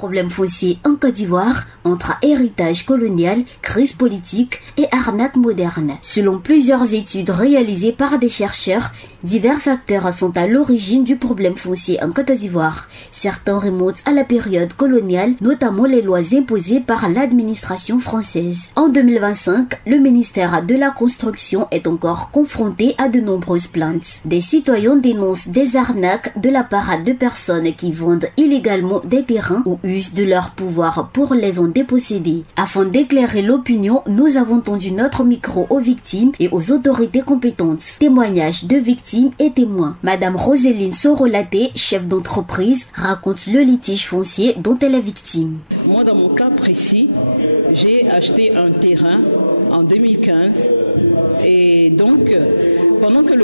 problème foncier en Côte d'Ivoire entre héritage colonial, crise politique et arnaque moderne. Selon plusieurs études réalisées par des chercheurs, divers facteurs sont à l'origine du problème foncier en Côte d'Ivoire. Certains remontent à la période coloniale, notamment les lois imposées par l'administration française. En 2025, le ministère de la Construction est encore confronté à de nombreuses plaintes. Des citoyens dénoncent des arnaques de la part de personnes qui vendent illégalement des terrains ou usent de leur pouvoir pour les en déposséder. Afin d'éclairer l'opinion, nous avons tendu notre micro aux victimes et aux autorités compétentes. Témoignages de victimes et témoins. Madame Roséline Sorolaté, chef d'entreprise, raconte le litige foncier dont elle est victime. Moi, dans mon cas précis, j'ai acheté un terrain en 2015 et donc, pendant que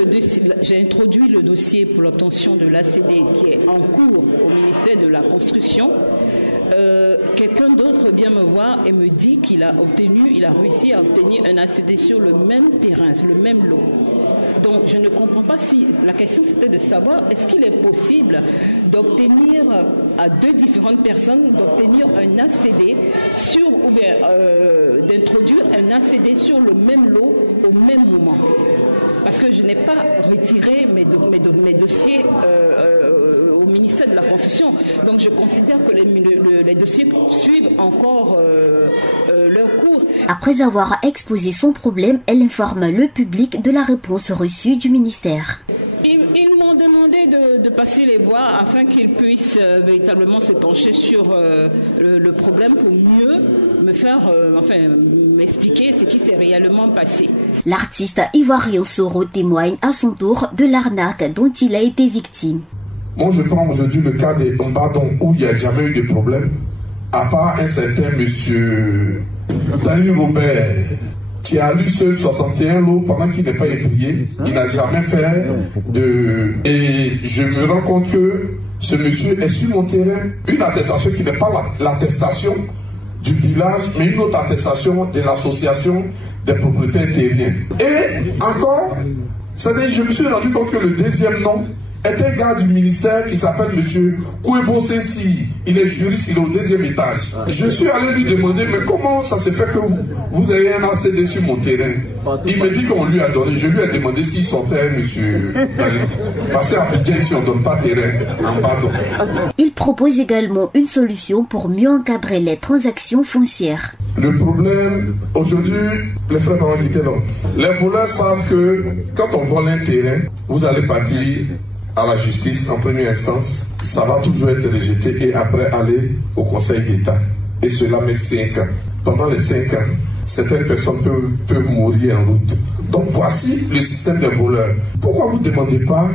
j'ai introduit le dossier pour l'obtention de l'ACD qui est en cours au ministère de la Construction, quelqu'un d'autre vient me voir et me dit qu'il a réussi à obtenir un ACD sur le même terrain, sur le même lot. Donc je ne comprends pas si la question c'était de savoir est-ce qu'il est possible d'obtenir à deux différentes personnes d'obtenir un ACD sur ou bien d'introduire un ACD sur le même lot au même moment. Parce que je n'ai pas retiré mes dossiers au ministère de la Construction. Donc je considère que les dossiers suivent encore leur cours. Après avoir exposé son problème, elle informe le public de la réponse reçue du ministère. Ils m'ont demandé de passer les voir afin qu'ils puissent véritablement se pencher sur le problème pour mieux me faire, m'expliquer ce qui s'est réellement passé. L'artiste ivoirien Soro témoigne à son tour de l'arnaque dont il a été victime. Moi, je prends aujourd'hui le cas des Mbadon où il n'y a jamais eu de problème, à part un certain monsieur Daniel Robert qui a lu seul 61 lots pendant qu'il n'est pas éprié. Il n'a jamais fait de... Et je me rends compte que ce monsieur est sur mon terrain. Une attestation qui n'est pas l'attestation du village, mais une autre attestation de l'association des propriétaires terriens. Et encore, je me suis rendu compte que le deuxième nom est un gars du ministère qui s'appelle M. Kouebo Sensi. Il est juriste, il est au deuxième étage. Je suis allé lui demander, mais comment ça se fait que vous avez un ACD sur mon terrain? Il me dit qu'on lui a donné. Je lui ai demandé s'il sortait M. Dali. Parce qu'à Abidjan, ici, on ne donne pas terrain en Badon. Il propose également une solution pour mieux encadrer les transactions foncières. Le problème, aujourd'hui, les frères m'ont quitté là. Les voleurs savent que quand on vole un terrain, vous allez partir à la justice en première instance, ça va toujours être rejeté et après aller au Conseil d'État. Et cela met 5 ans. Pendant les 5 ans, certaines personnes peuvent mourir en route. Donc voici le système des voleurs. Pourquoi vous ne demandez pas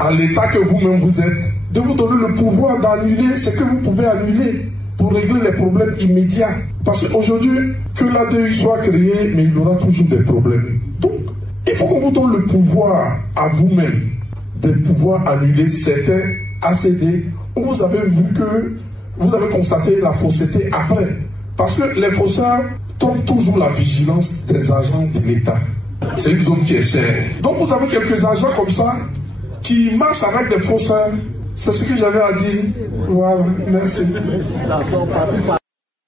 à l'État que vous-même vous êtes de vous donner le pouvoir d'annuler ce que vous pouvez annuler pour régler les problèmes immédiats? Parce qu'aujourd'hui, que l'ADU soit créé, mais il y aura toujours des problèmes. Donc, il faut qu'on vous donne le pouvoir à vous-même de pouvoir annuler certains ACD où vous avez vu que vous avez constaté la fausseté après. Parce que les fausseurs trompent toujours la vigilance des agents de l'État. C'est une zone qui est chère. Donc vous avez quelques agents comme ça qui marchent avec des fausseurs. C'est ce que j'avais à dire. Voilà, merci.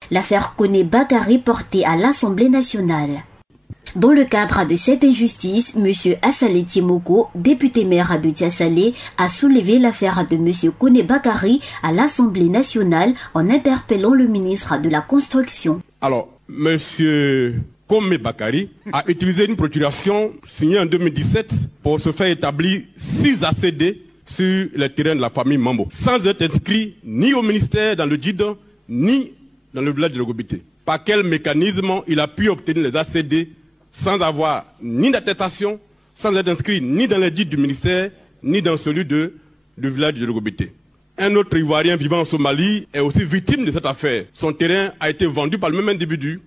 L'affaire Koné Bakary portée à l'Assemblée nationale. Dans le cadre de cette injustice, M. Assalé Timoko, député maire de Tiassalé, a soulevé l'affaire de M. Koné Bakary à l'Assemblée nationale en interpellant le ministre de la Construction. Alors, M. Koné Bakary a utilisé une procuration signée en 2017 pour se faire établir 6 ACD sur les terrains de la famille Mambo, sans être inscrit ni au ministère dans le guide, ni dans le village de Logobité. Par quel mécanisme il a pu obtenir les ACD sans avoir ni d'attestation, sans être inscrit ni dans les guides du ministère, ni dans celui du village de Logobité. Un autre Ivoirien vivant en Somalie est aussi victime de cette affaire. Son terrain a été vendu par le même individu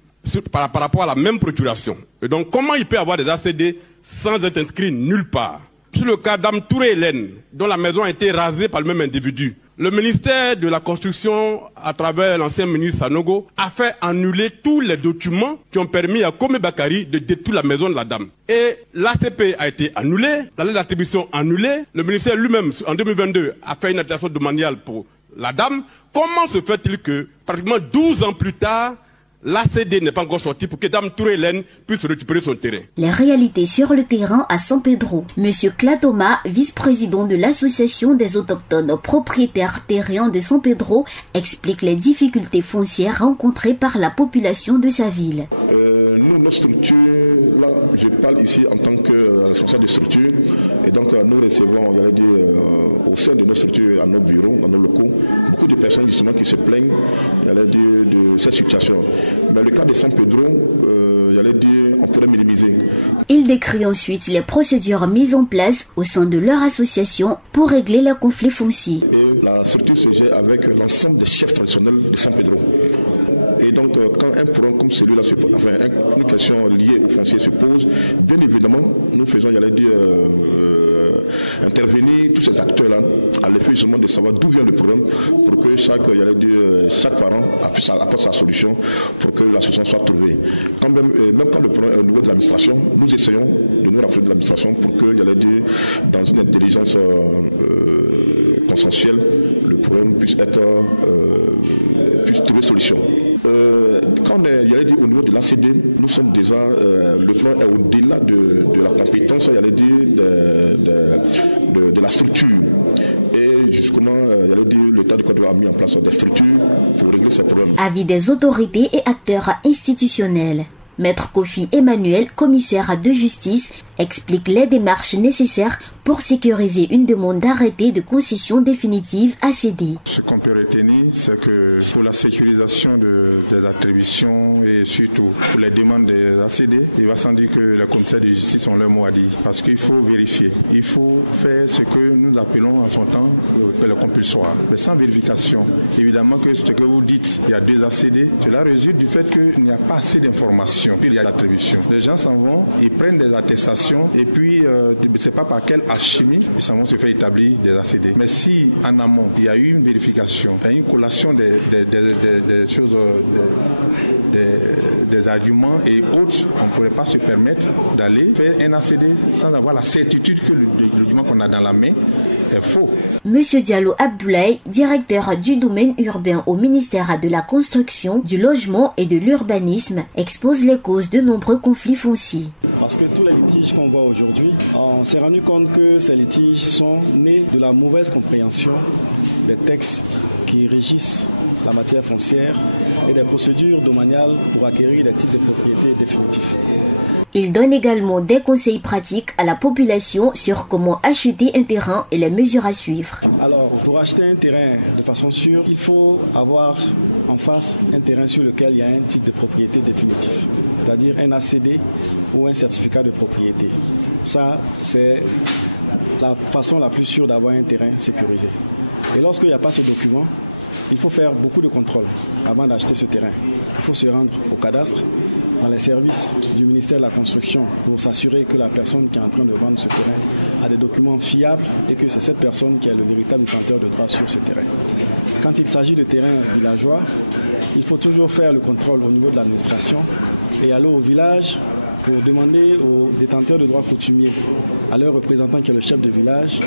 par rapport à la même procuration. Et donc, comment il peut avoir des ACD sans être inscrit nulle part? Sur le cas d'Am Touré Hélène, dont la maison a été rasée par le même individu, le ministère de la Construction, à travers l'ancien ministre Sanogo, a fait annuler tous les documents qui ont permis à Koné Bakary de détruire la maison de la dame. Et l'ACP a été annulée, la lettre d'attribution annulée. Le ministère lui-même, en 2022, a fait une attestation domaniale pour la dame, comment se fait-il que, pratiquement 12 ans plus tard, l'ACD n'est pas encore sorti pour que Dame Touré Hélène puisse récupérer son terrain? Les réalités sur le terrain à San Pedro. Monsieur Clatoma, vice-président de l'association des autochtones propriétaires terriens de San Pedro, explique les difficultés foncières rencontrées par la population de sa ville. Nous, nos structures, là, je parle ici en tant que responsable de structure, et donc nous recevons, on va dire, au sein de nos structures, à nos bureaux, dans nos locaux, beaucoup de personnes justement qui se plaignent, de cette situation. Mais le cas de San Pedro, on pourrait minimiser. Il décrit ensuite les procédures mises en place au sein de leur association pour régler les conflits fonciers. Et la structure se gère avec l'ensemble des chefs traditionnels de San Pedro. Et donc, quand un problème comme celui-là se pose, enfin, une question liée au foncier se pose, bien évidemment, nous faisons, intervenir tous ces acteurs-là à l'effet justement de savoir d'où vient le problème pour que chaque parent apporte sa solution pour que la solution soit trouvée. Même quand le problème est au niveau de l'administration, nous essayons de nous rapprocher de l'administration pour que, dans une intelligence consensuelle, le problème puisse trouver solution. Quand on est au niveau de l'ACD, nous sommes déjà, le plan est au-delà de la compétence de la structure. Et justement, l'État du Côte d'Ivoire a mis en place des structures pour régler ces problèmes. Avis des autorités et acteurs institutionnels. Maître Kofi Emmanuel, commissaire de justice, explique les démarches nécessaires pour sécuriser une demande d'arrêté de concession définitive ACD. Ce qu'on peut retenir, c'est que pour la sécurisation des attributions et surtout pour les demandes des ACD, il va sans dire que les commissaires de justice ont leur mot à dire. Parce qu'il faut vérifier. Il faut faire ce que nous appelons en son temps le compulsoire. Mais sans vérification, évidemment que ce que vous dites, il y a 2 ACD, cela résulte du fait qu'il n'y a pas assez d'informations. Puis il y a l'attribution. Les gens s'en vont, ils prennent des attestations et puis c'est pas par quelle alchimie ils s'en vont se faire établir des ACD. Mais si en amont il y a eu une vérification, il y a eu une collation des choses, des arguments et autres, on ne pourrait pas se permettre d'aller faire un ACD sans avoir la certitude que le document qu'on a dans la main est faux. Monsieur Diallo Abdoulaye, directeur du domaine urbain au ministère de la Construction, du Logement et de l'Urbanisme, expose les causes de nombreux conflits fonciers. Parce que tous les litiges qu'on voit aujourd'hui, on s'est rendu compte que ces litiges sont nés de la mauvaise compréhension des textes qui régissent la matière foncière et des procédures domaniales pour acquérir des titres de propriété définitifs. Il donne également des conseils pratiques à la population sur comment acheter un terrain et les mesures à suivre. Alors, pour acheter un terrain de façon sûre, il faut avoir en face un terrain sur lequel il y a un titre de propriété définitif, c'est-à-dire un ACD ou un certificat de propriété. Ça, c'est la façon la plus sûre d'avoir un terrain sécurisé. Et lorsqu'il n'y a pas ce document, il faut faire beaucoup de contrôles avant d'acheter ce terrain. Il faut se rendre au cadastre, dans les services du ministère de la Construction pour s'assurer que la personne qui est en train de vendre ce terrain a des documents fiables et que c'est cette personne qui est le véritable détenteur de droit sur ce terrain. Quand il s'agit de terrains villageois, il faut toujours faire le contrôle au niveau de l'administration et aller au village pour demander aux détenteurs de droits coutumiers, à leur représentant qui est le chef de village,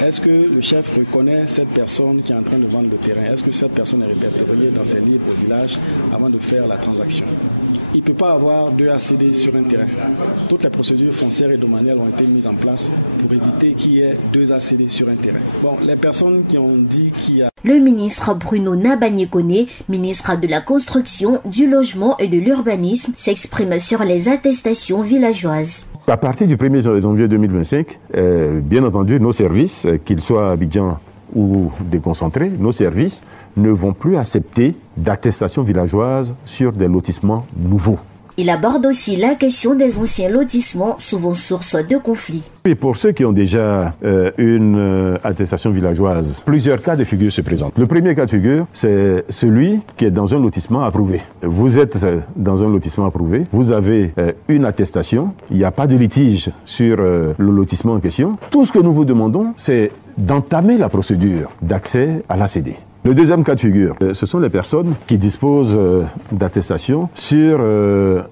est-ce que le chef reconnaît cette personne qui est en train de vendre le terrain? Est-ce que cette personne est répertoriée dans ses livres au village avant de faire la transaction? Il ne peut pas avoir 2 ACD sur un terrain. Toutes les procédures foncières et domaniales ont été mises en place pour éviter qu'il y ait 2 ACD sur un terrain. Bon, les personnes qui ont dit qu'il y a... Le ministre Bruno Nabagné-Koné, ministre de la Construction, du Logement et de l'Urbanisme, s'exprime sur les attestations villageoises. À partir du 1er janvier 2025, bien entendu, nos services, qu'ils soient à Abidjan ou déconcentrés, nos services ne vont plus accepter d'attestations villageoises sur des lotissements nouveaux. Il aborde aussi la question des anciens lotissements, souvent source de conflits. Et pour ceux qui ont déjà une attestation villageoise, plusieurs cas de figure se présentent. Le premier cas de figure, c'est celui qui est dans un lotissement approuvé. Vous êtes dans un lotissement approuvé, vous avez une attestation, il n'y a pas de litige sur le lotissement en question. Tout ce que nous vous demandons, c'est d'entamer la procédure d'accès à l'ACD. Le deuxième cas de figure, ce sont les personnes qui disposent d'attestations sur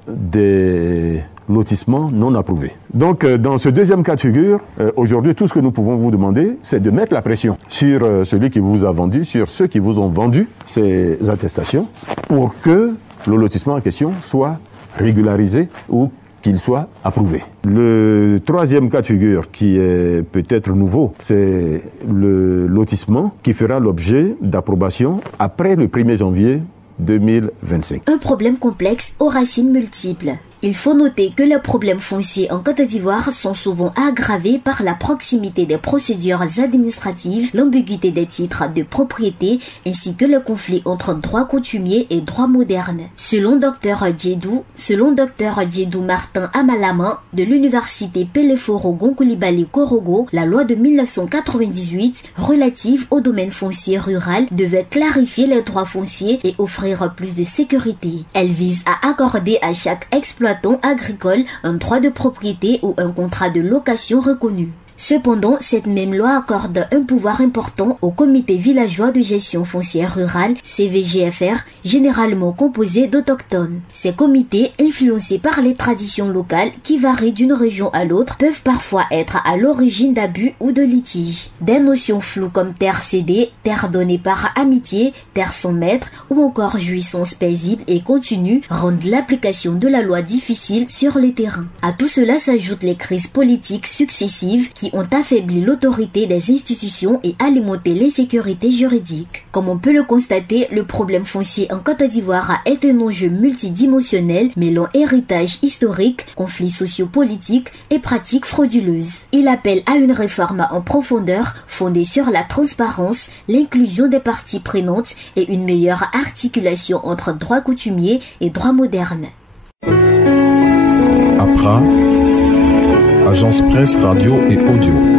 des lotissements non approuvés. Donc, dans ce deuxième cas de figure, aujourd'hui, tout ce que nous pouvons vous demander, c'est de mettre la pression sur celui qui vous a vendu, sur ceux qui vous ont vendu ces attestations, pour que le lotissement en question soit régularisé ou qu'il soit approuvé. Le troisième cas de figure qui est peut-être nouveau, c'est le lotissement qui fera l'objet d'approbation après le 1er janvier 2025. Un problème complexe aux racines multiples. Il faut noter que les problèmes fonciers en Côte d'Ivoire sont souvent aggravés par la proximité des procédures administratives, l'ambiguïté des titres de propriété ainsi que le conflit entre droit coutumier et droit moderne. Selon Dr Djedou Martin Amalama de l'université Peleforo-Gonkoulibaly-Korogo, la loi de 1998 relative au domaine foncier rural devait clarifier les droits fonciers et offrir plus de sécurité. Elle vise à accorder à chaque exploitant agricole un droit de propriété ou un contrat de location reconnu. Cependant, cette même loi accorde un pouvoir important au comité villageois de gestion foncière rurale, CVGFR, généralement composé d'autochtones. Ces comités, influencés par les traditions locales qui varient d'une région à l'autre, peuvent parfois être à l'origine d'abus ou de litiges. Des notions floues comme terre cédée, terre donnée par amitié, terre sans maître ou encore jouissance paisible et continue rendent l'application de la loi difficile sur le terrain. À tout cela s'ajoutent les crises politiques successives qui ont affaibli l'autorité des institutions et alimenté l'insécurité juridique. Comme on peut le constater, le problème foncier en Côte d'Ivoire est un enjeu multidimensionnel mêlant héritage historique, conflits sociopolitiques et pratiques frauduleuses. Il appelle à une réforme en profondeur fondée sur la transparence, l'inclusion des parties prenantes et une meilleure articulation entre droit coutumier et droit moderne. Accra, Agence Presse Radio et Audio.